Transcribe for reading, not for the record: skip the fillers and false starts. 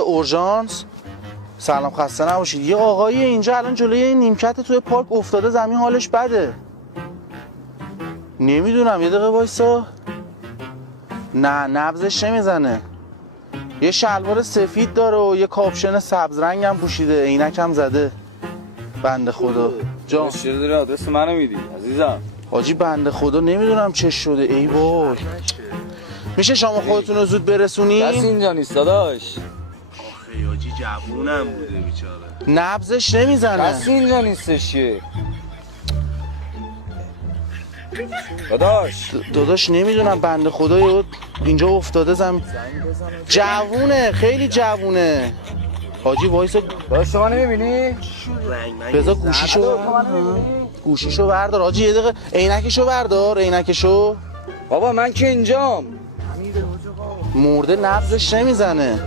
اورژانس. سلام خسته نباشید. یه آقایی اینجا الان جلوی این نیمکت توی پارک افتاده زمین، حالش بده. نمیدونم، یه دقیقه وایسا. نه نبضش نمیزنه. یه شلوار سفید داره و یه کاپشن سبز رنگ هم پوشیده، عینک هم زده. بنده خدا. جان چرا داری آدرس منو میدی عزیزم؟ حاجی بنده خدا نمیدونم چه شده. ای وای. میشه شما خودتون رو زود برسونین؟ کسی اینجا نیست داداش. آخه حاجی جوونم بوده بیچاره. نبضش نمیزنه. کسی اینجا نیستش که. داداش نمیدونم بنده خدا اینجا افتاده جوونه، خیلی جوونه. حاجی وایسا. داداش شما نمیبینی؟ بذار گوشیشو بردار. حاجی یه دقیقه عینکشو بردار، عینکشو. بابا من که اینجام. مرده نبضش نمیزنه.